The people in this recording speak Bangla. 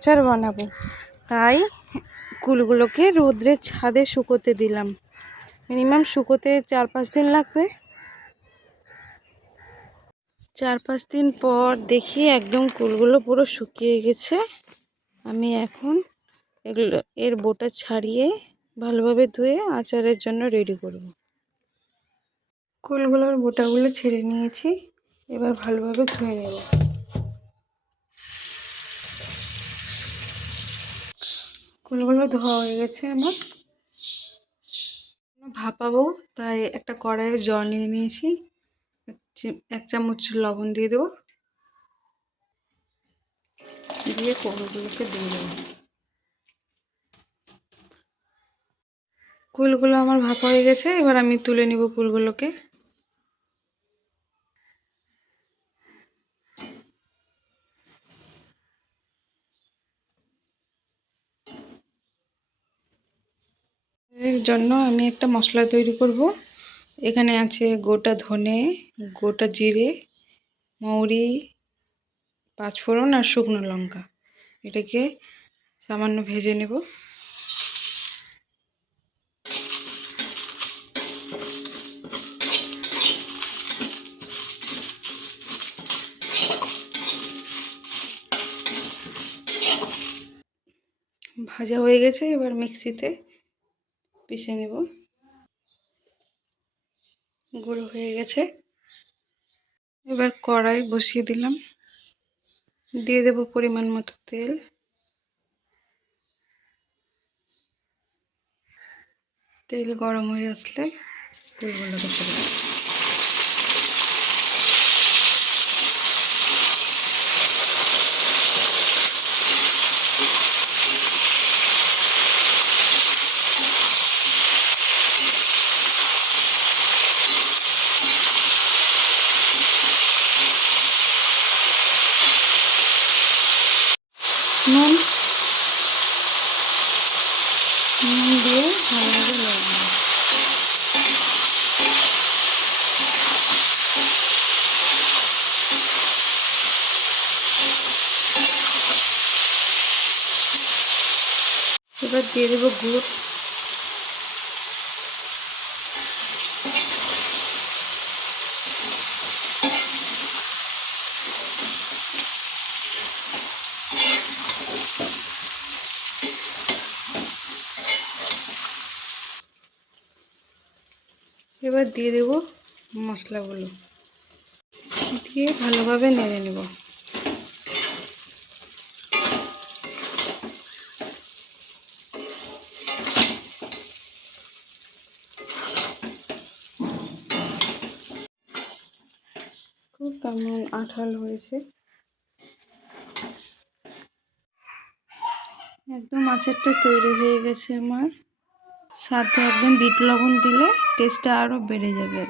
আচার বানাবো। তাই কুলগুলোকে রোদ্রের ছাদে শুকোতে দিলাম। মিনিমাম শুকোতে চার পাঁচ দিন লাগবে। চার পাঁচ দিন পর দেখি একদম কুলগুলো পুরো শুকিয়ে গেছে। আমি এখন এগুলো, এর বোটা ছাড়িয়ে ভালোভাবে ধুয়ে আচারের জন্য রেডি করব। কুলগুলোর বোটাগুলো ছেড়ে নিয়েছি। এবার ভালোভাবে ধুয়ে নেব। কুলগুলো ধোয়া হয়ে গেছে আমার। ভাপাবো তাই একটা কড়াইয়ে জল নিয়ে নিয়েছি। এক চামচ লবণ দিয়ে দেবো। দিয়ে কুলগুলোকে দিয়ে দেবো। কুলগুলো আমার ভাপা হয়ে গেছে, এবার আমি তুলে নিব কুলগুলোকে এর জন্য আমি একটা মশলা তৈরি করব। এখানে আছে গোটা ধনে, গোটা জিরে, মৌরি, পাঁচফোড়ন আর শুকনো লঙ্কা। এটাকে সামান্য ভেজে নেব। ভাজা হয়ে গেছে, এবার মিক্সিতে পিষে নেব। গুঁড়ো হয়ে গেছে। এবার কড়াই বসিয়ে দিলাম। দিয়ে দেব পরিমাণ মতো তেল। তেল গরম হয়ে আসলে ফুলগুলোকে বসে দেবো। নুন। নুন দিয়ে ভালোভাবে লবণ এবার দিয়ে দেবো গুড়। এবার দিয়ে দেব মশলাগুলো। দিয়ে ভালোভাবে নেড়ে নেব। খুব কেমন আঠাল হয়েছে। একদম আচারটা তৈরি হয়ে গেছে আমার। সাথে একদম বিট লবণ দিলে টেস্টটা আরও বেড়ে যাবে